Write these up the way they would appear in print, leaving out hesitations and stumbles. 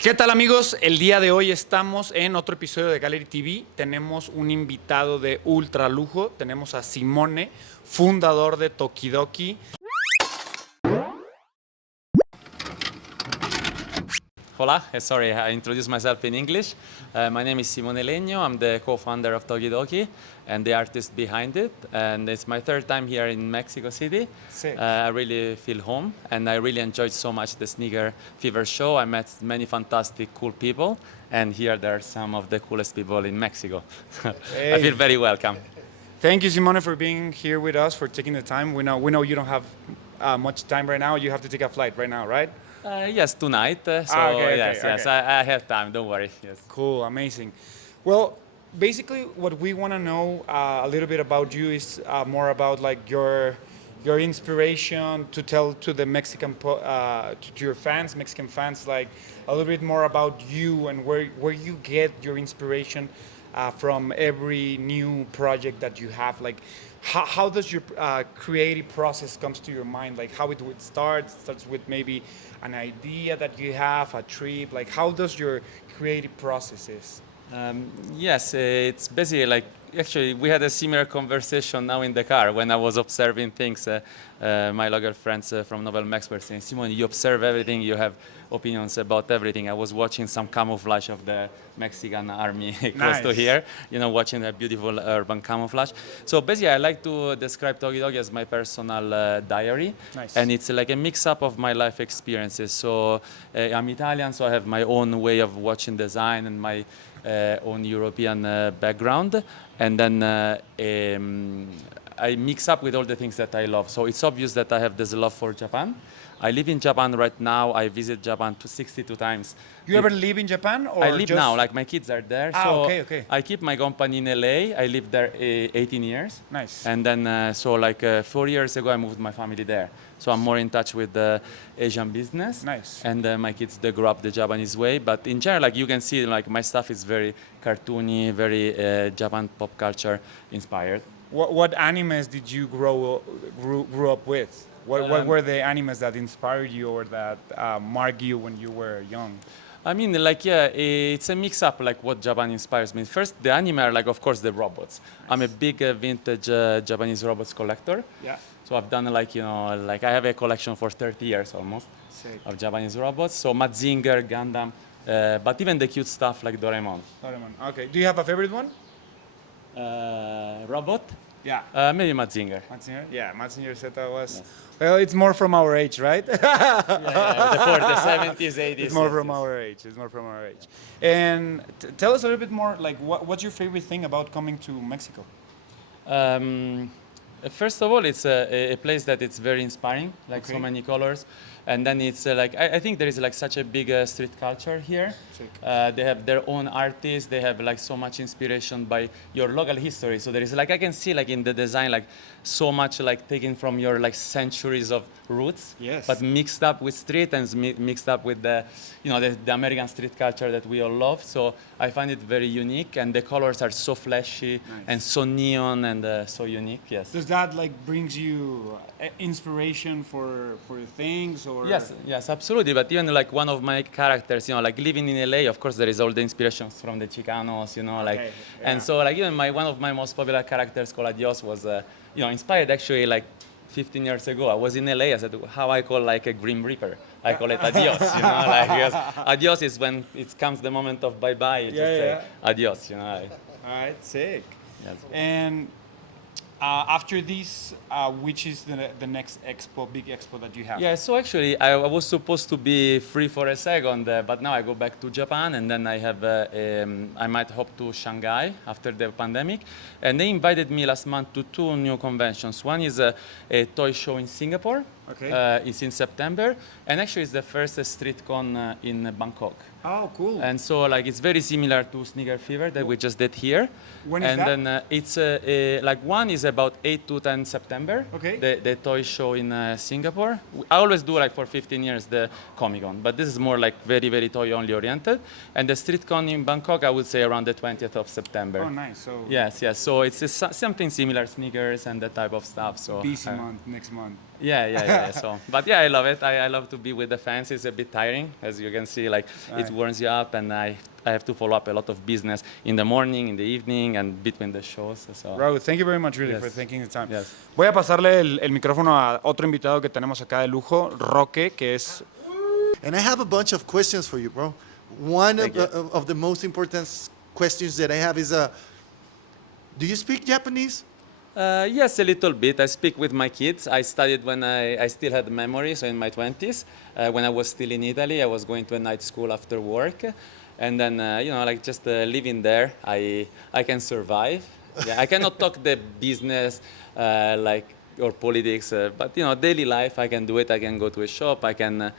¿Qué tal, amigos? El día de hoy estamos en otro episodio de Gallery TV. Tenemos un invitado de ultra lujo. Tenemos a Simone, fundador de Tokidoki. Hola, sorry, I introduced myself in English. My name is Simone Legno. I'm the co-founder of Tokidoki and the artist behind it. And it's my third time here in Mexico City. Sick. I really feel home and I really enjoyed so much the Sneaker Fever show. I met many fantastic, cool people. And here there are some of the coolest people in Mexico. Hey. I feel very welcome. Thank you, Simone, for being here with us, for taking the time. We know you don't have much time right now. You have to take a flight right now, right? Yes, tonight. Yes, I have time. Don't worry. Yes. Cool, amazing. Well, basically, what we want to know a little bit about you is more about like your inspiration to tell to the to your fans, Mexican fans, like a little bit more about you and where you get your inspiration from every new project that you have. Like, how does your creative process comes to your mind? Like, how it would start? It starts with maybe an idea that you have, a trip. Like, how does your creative process is? Yes, it's basically like actually we had a similar conversation now in the car when I was observing things. My local friends from Novel Max were saying, "Simon, you observe everything, you have opinions about everything." I was watching some camouflage of the Mexican army close to Nice. here, watching a beautiful urban camouflage. So basically, I like to describe Tokidoki as my personal diary. Nice. And it's like a mix-up of my life experiences. So I'm Italian, so I have my own way of watching design and my own European background, and then I mix up with all the things that I love. So it's obvious that I have this love for Japan. I live in Japan right now. I visit Japan 62 times. You ever live in Japan, or I live just... now, like my kids are there. Ah, okay. I keep my company in LA. I lived there 18 years. Nice. And then, 4 years ago, I moved my family there. So I'm more in touch with the Asian business. Nice. And my kids, they grew up the Japanese way. But in general, like you can see, like my stuff is very cartoony, very Japan pop culture inspired. What animes did you grew up with? What were the animes that inspired you or that marked you when you were young? I mean, like, yeah, it's a mix-up, like, what Japan inspires me. First, the anime are, like, of course, the robots. I'm a big vintage Japanese robots collector. Yeah. So I've done, like, I have a collection for 30 years almost Sick. of Japanese robots. So Mazinger, Gundam, but even the cute stuff like Doraemon. Doraemon. Okay. Do you have a favorite one? Robot? Yeah. Maybe Mazinger. Mazinger? Yeah, Mazinger Z was... Yes. Well, it's more from our age, right? Yeah, the 70s, 80s. It's more yes, from yes. our age. It's more from our age. And tell us a little bit more, like, what's your favorite thing about coming to Mexico? First of all, it's a place that it's very inspiring, like Okay. so many colors. And then it's like, I think there is like such a big street culture here. Sick. They have their own artists. They have like so much inspiration by your local history. So there is like, I can see like in the design, like so much like taken from your like centuries of roots. Yes. But mixed up with street and mixed up with the, the American street culture that we all love. So I find it very unique, and the colors are so flashy Nice. and so neon and so unique. Yes. Does that like brings you inspiration for things, or? Yes, absolutely. But even like one of my characters, like living in LA, of course, there is all the inspirations from the Chicanos, like, Okay, and yeah. so like even one of my most popular characters called Adios was, inspired actually like 15 years ago. I was in LA. I said, how I call like a Grim Reaper? I call it Adios, like because Adios is when it comes the moment of bye-bye. You just say Adios, like, All right, sick. yes. And after this, which is the next big expo that you have? Yeah, so actually I was supposed to be free for a second, but now I go back to Japan, and then I have I might hop to Shanghai after the pandemic, and they invited me last month to 2 new conventions. One is a toy show in Singapore. Okay. It's in September, and actually it's the first street con in Bangkok. Oh, cool. And so like it's very similar to Sneaker Fever that we just did here. When is and that? then it's like one is about 8 to 10 September. Okay. The toy show in Singapore. I always do like for 15 years the Comic Con, but this is more like very, very toy only oriented. And the street con in Bangkok, I would say around the 20th of September. Oh, nice. So Yes. So it's something similar, sneakers and that type of stuff. So busy month next month. Yeah. So, but yeah, I love it. I love to be with the fans. It's a bit tiring, as you can see. Like Right. it warms you up, and I have to follow up a lot of business in the morning, in the evening, and between the shows. So, Bro, thank you very much, really, Yes. for taking the time. Yes. Voy a pasarle el micrófono a otro invitado que tenemos acá de lujo, Roque, que es... And I have a bunch of questions for you, bro. One Thank you. of the most important questions that I have is, do you speak Japanese? Yes, a little bit. I speak with my kids. I studied when I still had memory, so in my 20s. When I was still in Italy, I was going to a night school after work. And then, like just living there, I can survive. Yeah, I cannot talk the business or politics, but, daily life, I can do it. I can go to a shop. I can,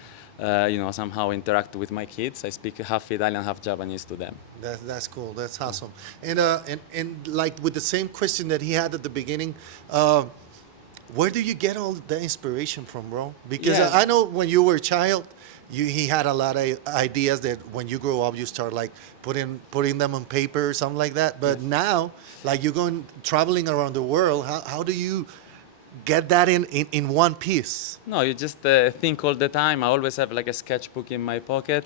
somehow interact with my kids. I speak half Italian, half Japanese to them. That's cool. That's awesome. And like with the same question that he had at the beginning, where do you get all the inspiration from, bro? Because Yeah. I know when you were a child, he had a lot of ideas that when you grow up, you start like putting them on paper or something like that. But now, like you're going traveling around the world, how do you get that in one piece? No, you just think all the time. I always have like a sketchbook in my pocket,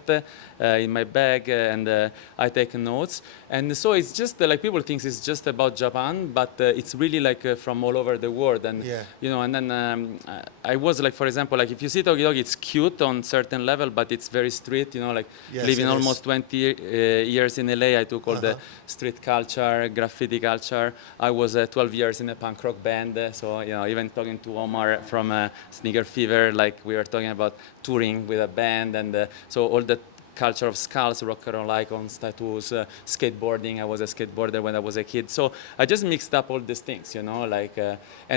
in my bag, and I take notes. And so it's just like people think it's just about Japan, but it's really like from all over the world. And Yeah. and then I was like, for example, like if you see Tokidoki, it's cute on certain level, but it's very street. Like Yes, living it is. almost 20 years in LA, I took all the Uh-huh. street culture, graffiti culture. I was 12 years in a punk rock band, so even talking to Omar from Sneaker Fever, like we were talking about touring with a band, and so all the culture of skulls, rock and roll icons, tattoos, skateboarding. I was a skateboarder when I was a kid, so I just mixed up all these things, and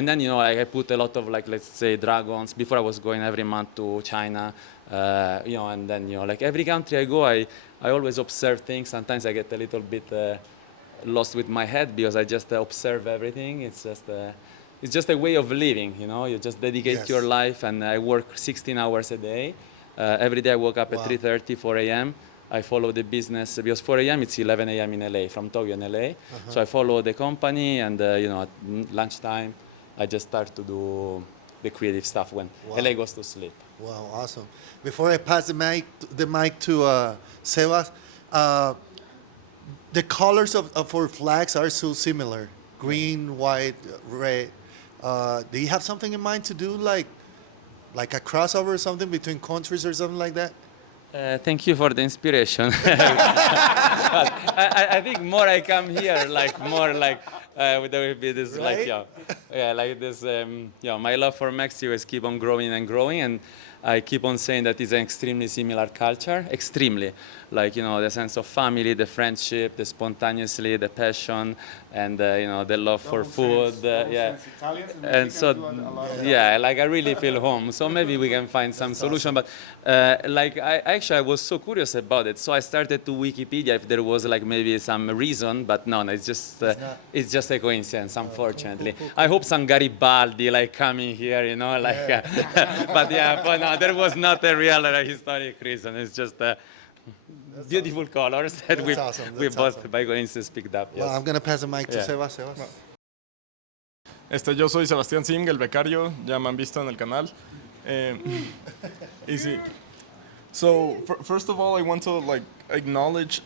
then I put a lot of like, let's say, dragons. Before I was going every month to China, and then like every country I go, I always observe things. Sometimes I get a little bit lost with my head because I just observe everything. It's just a way of living, You just dedicate Yes. your life, and I work 16 hours a day. Every day I woke up Wow. at 3:30, 4 a.m. I follow the business because 4 a.m. it's 11 a.m. in LA, from Tokyo in LA. So I follow the company, and at lunchtime I just start to do the creative stuff when Wow. LA goes to sleep. Wow, awesome. Before I pass the mic to Sebas, the colors of our flags are so similar: green, white, red. Do you have something in mind to do, like a crossover or something between countries or something like that? Thank you for the inspiration. I think more I come here, like more like there will be this Right? like this. My love for Mexico is keep on growing and growing, and I keep on saying that it's an extremely similar culture, extremely, like the sense of family, the friendship, the spontaneously, the passion, and the love for food, and so like I really feel home. So maybe we can find some solution. But like I was so curious about it, so I started to Wikipedia if there was like maybe some reason, but no, it's just a coincidence, unfortunately. I hope some Garibaldi like coming here, but no, there was not a real historic reason. It's just beautiful colors that we awesome, we that's both awesome. by coincidence picked up. Yes. Well, I'm gonna pass the mic to Yeah. Sebas. Yo soy Sebastián Sim, el becario, ya me han visto en el canal. Y sí. So, first of all, I want to like acknowledge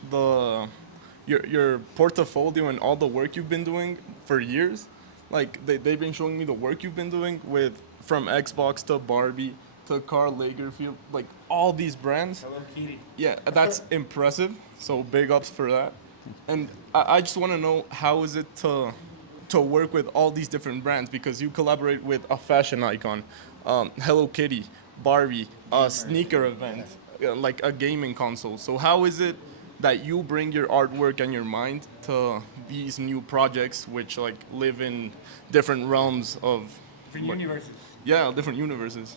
your portfolio and all the work you've been doing for years. Like they've been showing me the work you've been doing with from Xbox to Barbie to Karl Lagerfeld, like all these brands. Yeah, that's impressive. So big ups for that. And I just want to know, how is it to work with all these different brands, because you collaborate with a fashion icon, Hello Kitty, Barbie, a sneaker event, like a gaming console. So how is it that you bring your artwork and your mind to these new projects, which like live in different realms of universes. Yeah, different universes.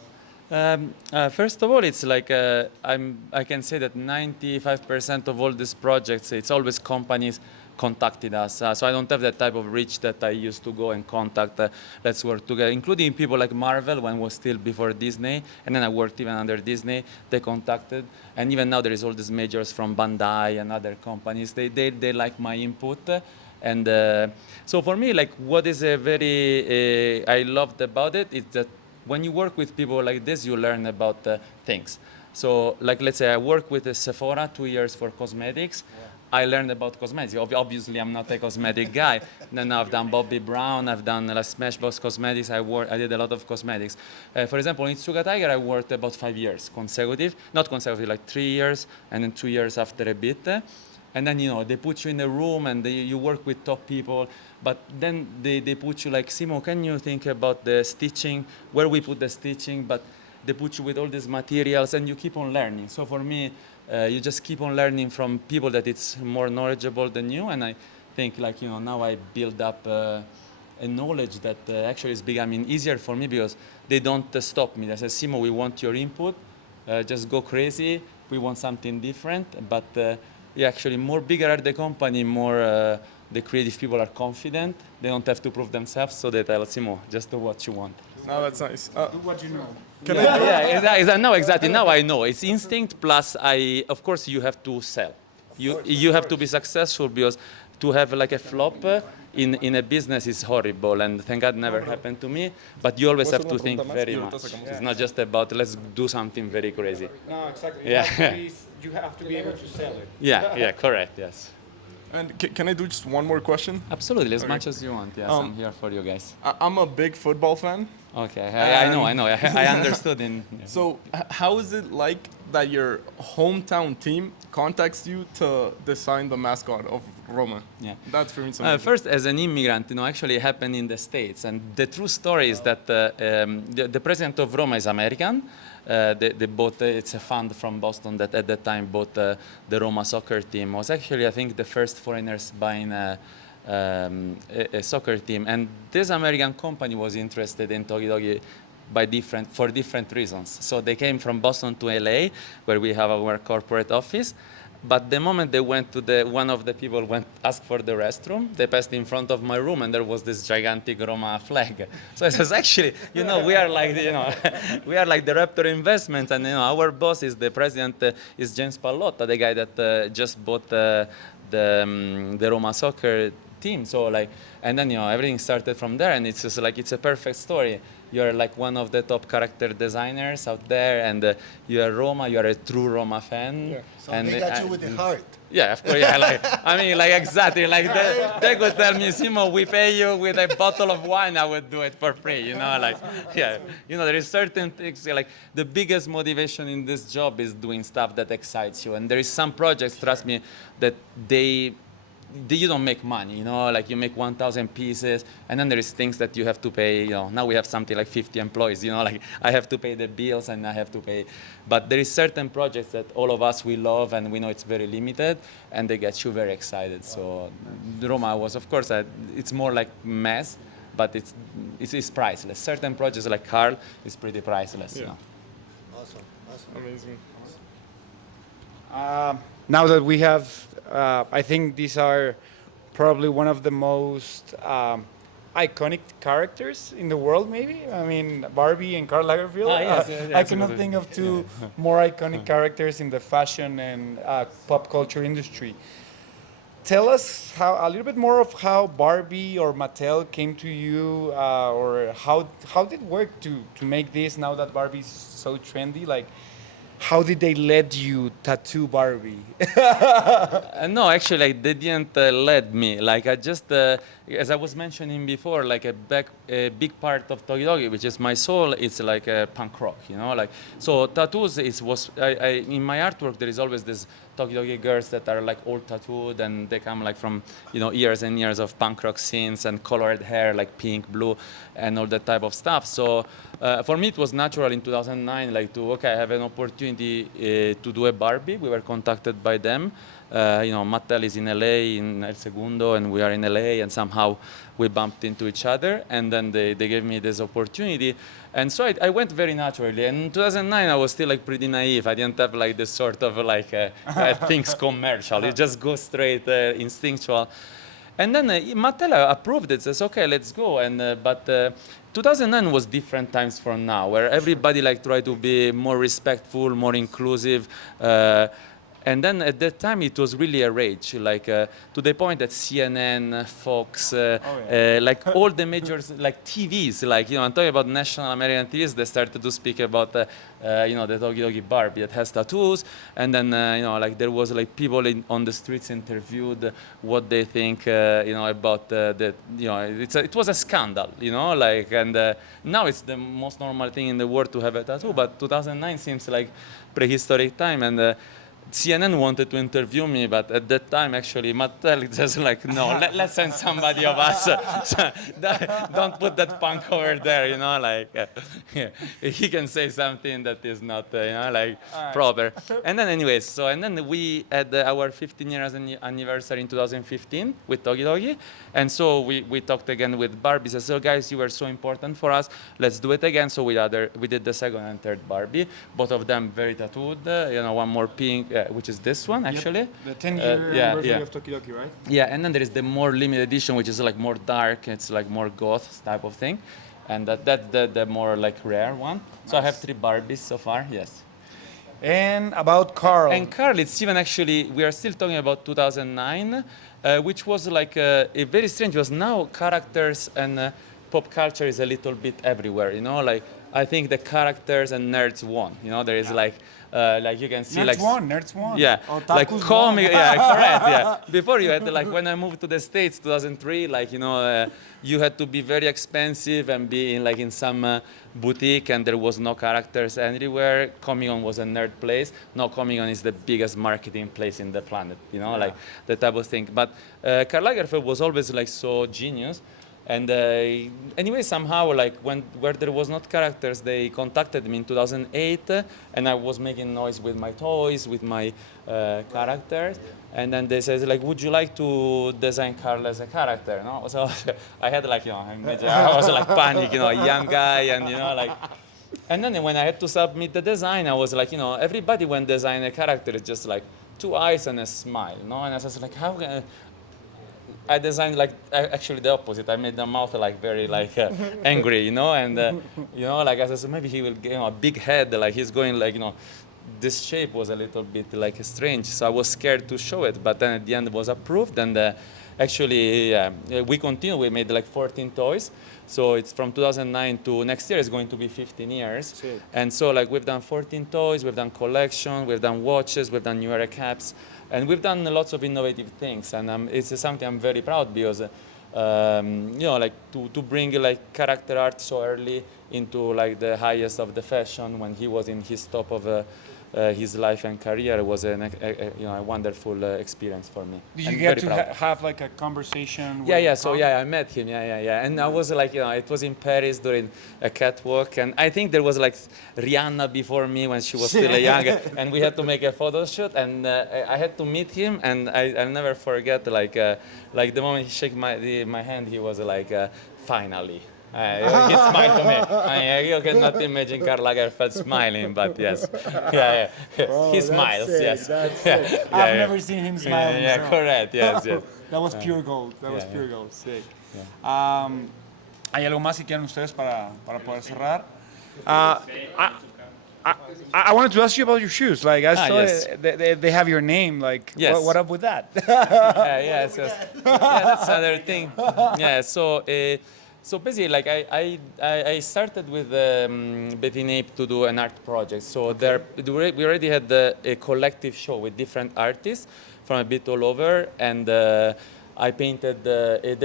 First of all, it's like I can say that 95% of all these projects, it's always companies contacted us. So I don't have that type of reach that I used to go and contact, let's work together, including people like Marvel when it was still before Disney, and then I worked even under Disney, they contacted, and even now there is all these majors from Bandai and other companies, they like my input. And so for me, like what is a very I loved about it is that when you work with people like this, you learn about things. So, like, let's say I work with a Sephora 2 years for cosmetics. I learned about cosmetics. Obviously, I'm not a cosmetic guy. Then I've done Bobbi Brown. I've done Smashbox Cosmetics. I did a lot of cosmetics. For example, in Tsuga Tiger, I worked about 5 years consecutive. Not consecutive, like 3 years, and then 2 years after a bit. And then, they put you in a room and you work with top people. But then they put you like, Simo, can you think about the stitching, where we put the stitching? But they put you with all these materials and you keep on learning. So for me, you just keep on learning from people that it's more knowledgeable than you. And I think like, now I build up a knowledge that actually is becoming easier for me because they don't stop me. They say, Simo, we want your input. Just go crazy. We want something different. But actually more bigger are the company, more the creative people are confident. They don't have to prove themselves. So they tell Simo, just do what you want. No, that's nice. Do what you know. No, exactly. Now I know. It's instinct plus of course, you have to sell. You have to be successful because to have like a flop in a business is horrible, and thank God never happened to me. But you always have to think very much. It's not just about let's do something very crazy. No, exactly. Yeah. You have to be able to sell it. Yeah, correct. Yes. And can I do just one more question? Absolutely, as much as you want. Yes, I'm here for you guys. I'm a big football fan. Okay, I know. I understood. So how is it like that your hometown team contacts you to design the mascot of Roma? Yeah. That's for me something. First, as an immigrant, actually it happened in the States. And the true story is that the president of Roma is American. They bought, it's a fund from Boston that at that time bought the Roma soccer team. It was actually, I think, the first foreigners buying a soccer team. And this American company was interested in Tokidoki for different reasons. So they came from Boston to LA, where we have our corporate office. But the moment they went to one of the people went asked for the restroom, they passed in front of my room and there was this gigantic Roma flag. So it says, actually, we are like, we are like the Raptor Investments, and our boss is the president, is James Pallotta, the guy that just bought the Roma soccer team. So like, and then everything started from there, and it's just like it's a perfect story. You're like one of the top character designers out there, and you are Roma. You are a true Roma fan. Yeah. So and they got you with the heart. Yeah, of course. Yeah, like exactly. Like they could tell me, Simo, we pay you with a bottle of wine. I would do it for free. There is certain things. Like the biggest motivation in this job is doing stuff that excites you. And there is some projects, trust me, that you don't make money, like you make 1,000 pieces, and then there is things that you have to pay, now we have something like 50 employees, like I have to pay the bills and I have to pay, but there is certain projects that all of us, we love and we know it's very limited, and they get you very excited. So Roma was, of course, it's more like mass, but it's priceless. Certain projects like Carl is pretty priceless. Yeah. Awesome. Amazing. Now that we have, I think these are probably one of the most iconic characters in the world, maybe. I mean, Barbie and Karl Lagerfeld. Yes, I cannot think of two more iconic characters in the fashion and pop culture industry. Tell us a little bit more of how Barbie or Mattel came to you, or how did it work to make this now that Barbie's so trendy? Like, how did they let you tattoo Barbie? No, actually, they didn't let me. Like I just, as I was mentioning before, like a big part of Tokidoki, which is my soul, it's like a punk rock, Like so, tattoos in my artwork there is always this Tokidoki girls that are like all tattooed, and they come like from years and years of punk rock scenes and colored hair like pink, blue, and all that type of stuff. So for me it was natural in 2009, like I have an opportunity to do a Barbie. We were contacted by them. Mattel is in LA, in El Segundo, and we are in LA, and somehow we bumped into each other, and then they gave me this opportunity. And so I went very naturally. And in 2009, I was still like pretty naive. I didn't have like this sort of like things commercial. It just goes straight instinctual. And then Mattel approved it, says, okay, let's go. And but 2009 was different times from now, where everybody like tried to be more respectful, more inclusive. And then at that time, it was really a rage, like to the point that CNN, Fox, like all the major like TVs, like I'm talking about national American TVs, they started to speak about the Tokidoki Barbie that has tattoos, and then like there was like people on the streets interviewed what they think about the it was a scandal, like, and now it's the most normal thing in the world to have a tattoo, but 2009 seems like prehistoric time, and CNN wanted to interview me, but at that time, actually, Mattel just like, no, let's send somebody of us. So don't put that punk over there, like, he can say something that is not, like, proper. And then anyways, and then we had our 15 years anniversary in 2015 with Tokidoki. And so we talked again with Barbie. Said, so guys, you were so important for us. Let's do it again. So we did the second and third Barbie. Both of them very tattooed. One more pink, which is this one actually. Yep. The 10-year anniversary of Tokidoki, right? Yeah, and then there is the more limited edition, which is like more dark. It's like more goth type of thing, and that's the more like rare one. Nice. So I have 3 Barbies so far. Yes. And about Carl. And Carl, it's even actually, we are still talking about 2009, which was like a very strange, because now characters and pop culture is a little bit everywhere, like I think the characters and nerds won, there is like you can see nerds won. Yeah, Otakus like comic, won. yeah, correct, yeah. Before you had like when I moved to the States 2003, like you had to be very expensive and be in some boutique, and there was no characters anywhere. Comic-Con was a nerd place. Now Comic-Con is the biggest marketing place in the planet, like the type of thing. But Karl Lagerfeld was always like so genius. And anyway, somehow, like where there was not characters, they contacted me in 2008, and I was making noise with my toys, with my characters. And then they said, like, would you like to design Carl as a character? No? So I had like, imagine, I was like panic, a young guy, and like. And then when I had to submit the design, I was like, everybody when design a character is just like 2 eyes and a smile, And I was like, how can I designed like actually the opposite. I made the mouth like very like angry, and like I said, maybe he will get a big head, like he's going like this shape was a little bit like strange, so I was scared to show it, but then at the end it was approved, and actually we continued. We made like 14 toys, so it's from 2009 to next year is going to be 15 years. Sick. And so like we've done 14 toys, we've done collection, we've done watches, we've done New Era caps. And we've done lots of innovative things, and it's something I'm very proud, because, like to bring like character art so early into like the highest of the fashion when he was in his top of his life and career was a wonderful experience for me. Did you I'm get very to proud. have like a conversation? Yeah, with so Carl? yeah, I met him, yeah. And I was like, it was in Paris during a catwalk, and I think there was like Rihanna before me when she was still young, and we had to make a photo shoot, and I had to meet him, and I'll never forget, like the moment he shook my hand, he was like, finally. He smiled to me. You cannot imagine Karl Lagerfeld smiling, but yes, yeah. He smiles, sick, yes. That's sick. I've never seen him smile. Yeah, himself. correct, yes. That was pure gold. That was pure gold. Sick. Yeah. ¿Hay algo más que quieran ustedes para poder cerrar? I wanted to ask you about your shoes. Like I saw yes. they have your name. Like Yes. what up with that? Yes. That's another thing. Yeah, so basically, like I started with Betty Nape to do an art project. So we already had a collective show with different artists from a bit all over, and I painted.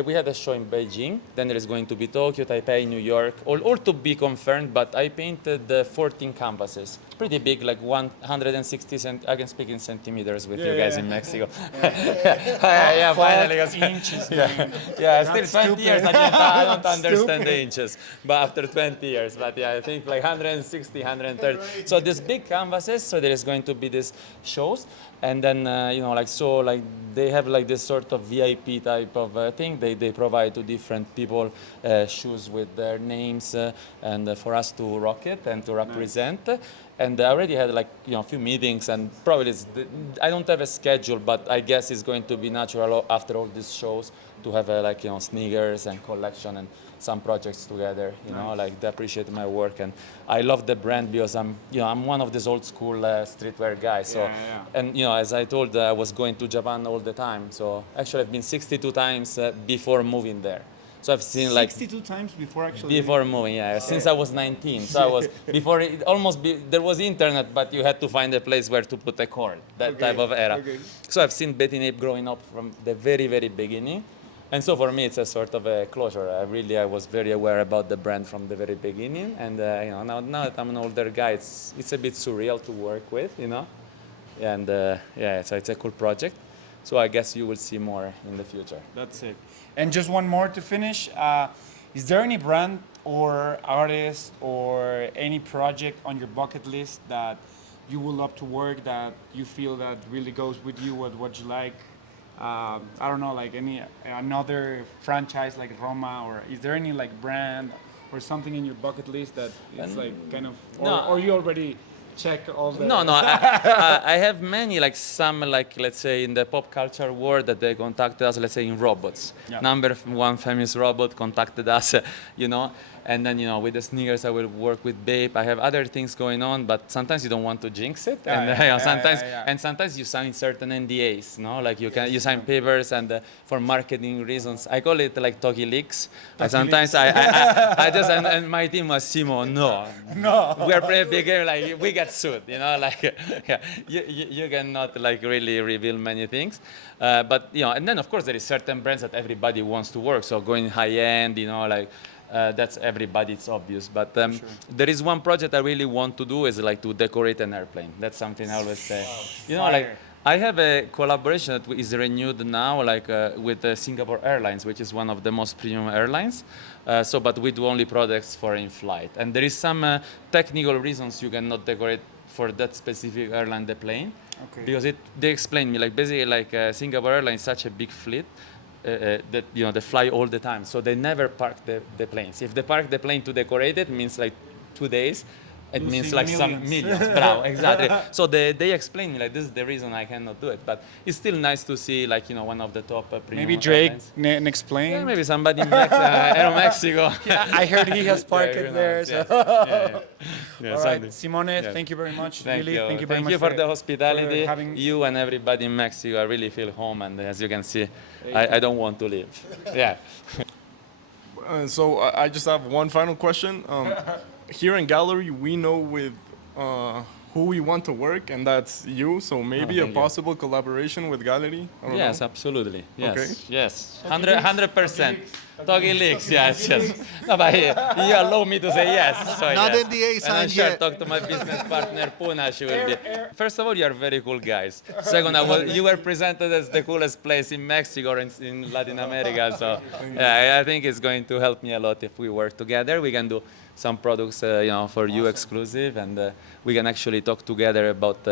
We had a show in Beijing. Then there is going to be Tokyo, Taipei, New York, all to be confirmed. But I painted 14 canvases, pretty big, like 160 I can speak in centimeters with you guys in Mexico. Yeah, finally. Inches. Yeah, still That's 20 years. stupid. I don't understand Stupid. the inches, but after 20 years. But yeah, I think like 160, 130. So these big canvases. So there is going to be these shows, and then they have like this sort of VIP type of thing. They provide to different people shoes with their names and for us to rock it and to represent. And I already had like a few meetings, and probably I don't have a schedule, but I guess it's going to be natural after all these shows to have sneakers and collection and some projects together. Like they appreciate my work, and I love the brand because I'm one of these old school streetwear guys. So and as I told, I was going to Japan all the time. So actually, I've been 62 times before moving there. So I've seen like 62 times before actually. before moving, yeah, since I was 19. So I was before it there was internet, but you had to find a place where to put a cord. That type of era. Okay. So I've seen Betty Nape growing up from the very, very beginning, and so for me it's a sort of a closure. I was very aware about the brand from the very beginning, and now that I'm an older guy, it's a bit surreal to work with, and so it's a cool project. So I guess you will see more in the future. That's it. And just one more to finish. Is there any brand or artist or any project on your bucket list that you would love to work, that you feel that really goes with you, with what you like? I don't know, like another franchise like Roma, or is there any like brand or something in your bucket list that it's like kind of, or you already check all the... No, I have many, like some, like let's say in the pop culture world that they contacted us, let's say in robots. Yeah. Number one famous robot contacted us, and then, with the sneakers I will work with Bape. I have other things going on, but sometimes you don't want to jinx it. And sometimes you sign certain NDAs, like you sign papers, and for marketing reasons, I call it like Tokidoki. Sometimes I just, and my team was, Simo, no. We are pretty big, like we get sued, you cannot like really reveal many things. But, and then of course there is certain brands that everybody wants to work. So going high end, that's everybody, it's obvious. But there is one project I really want to do is like to decorate an airplane. That's something I always say. Like I have a collaboration that is renewed now, like with Singapore Airlines, which is one of the most premium airlines. But we do only products for in-flight. And there is some technical reasons you cannot decorate for that specific airline the plane. Okay. Because they explained me, like basically like Singapore Airlines is such a big fleet that they fly all the time, so they never park the planes. If they park the plane to decorate it, means like 2 days. It means like some millions. Bravo, exactly. So they explained me like this is the reason I cannot do it. But it's still nice to see like one of the top premium Maybe Drake airlines. next plane. Yeah, maybe somebody in Aero Mexico. I heard he has parked Yeah, it there. yeah. So. Yeah, All right, something. Simone, Yeah. thank you very much. Thank really, you. thank you very Thank much you for the hospitality. for having... You and everybody in Mexico, I really feel home, and as you can see, I don't want to leave. Yeah. So I just have one final question. Here in Gallery, we know with who we want to work, and that's you. So maybe a thank you. possible collaboration with Gallery. I don't Yes, know. absolutely. Yes, Okay. yes, 100%. Tokidoki, yes. No, but you allow me to say yes. So Not yes. NDA And signed I'm sure yet. talk to my business partner Puna. She will be. First of all, you are very cool guys. Second, you were presented as the coolest place in Mexico or in Latin America. So yeah, I think it's going to help me a lot if we work together. We can do some products, for you exclusive, and we can actually talk together about,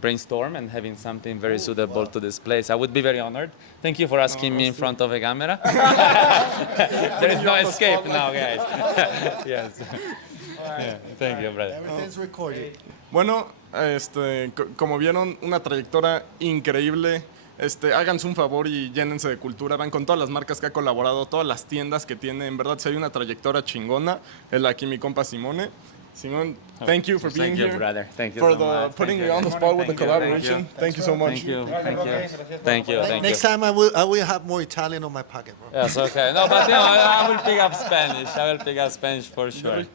brainstorm and having something very suitable to this place. I would be very honored. Thank you for asking me in front of a camera. There is no escape now, guys. Yes. Yeah, thank you, brother. Everything's recorded. Bueno, como vieron, una trayectoria increíble. Háganse un favor y llénense de cultura. Van con todas las marcas que ha colaborado, todas las tiendas que tiene. En verdad, si hay una trayectoria chingona. Es aquí mi compa Simone. Simone, thank you for being Thank you, here. brother. Thank you For so the much. putting Thank me you. on the spot with the Thank you. collaboration. Thank you so much. Thank you. Thank you. Thank you. Thank Next you. time I will have more Italian on my pocket, bro. Yes, okay. No, but I will pick up Spanish. I will pick up Spanish for sure.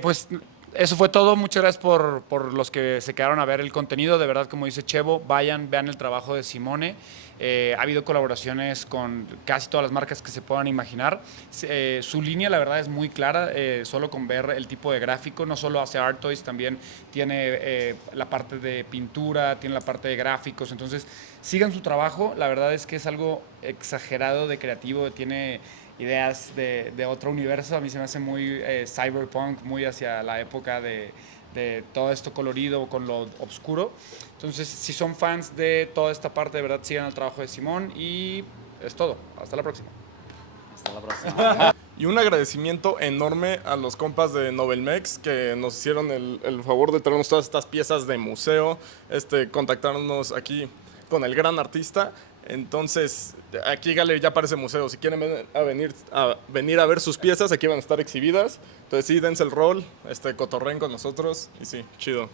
Pues eso fue todo. Muchas gracias por los que se quedaron a ver el contenido. De verdad, como dice Chevo, vayan, vean el trabajo de Simone. Ha habido colaboraciones con casi todas las marcas que se puedan imaginar. Su línea, la verdad, es muy clara. Solo con ver el tipo de gráfico, no solo hace art toys, también tiene la parte de pintura, tiene la parte de gráficos. Entonces, sigan su trabajo. La verdad es que es algo exagerado de creativo. Tiene ideas de otro universo. A mí se me hace muy cyberpunk, muy hacia la época de todo esto colorido con lo oscuro. Entonces, si son fans de toda esta parte, de verdad sigan el trabajo de Simón, y es todo. Hasta la próxima. Hasta la próxima. Y un agradecimiento enorme a los compas de Novelmex que nos hicieron el favor de traernos todas estas piezas de museo, contactarnos aquí con el gran artista. Entonces, aquí Gallery ya parece museo. Si quieren venir a ver sus piezas, aquí van a estar exhibidas. Entonces sí, dense el rol, cotorren con nosotros y sí, chido.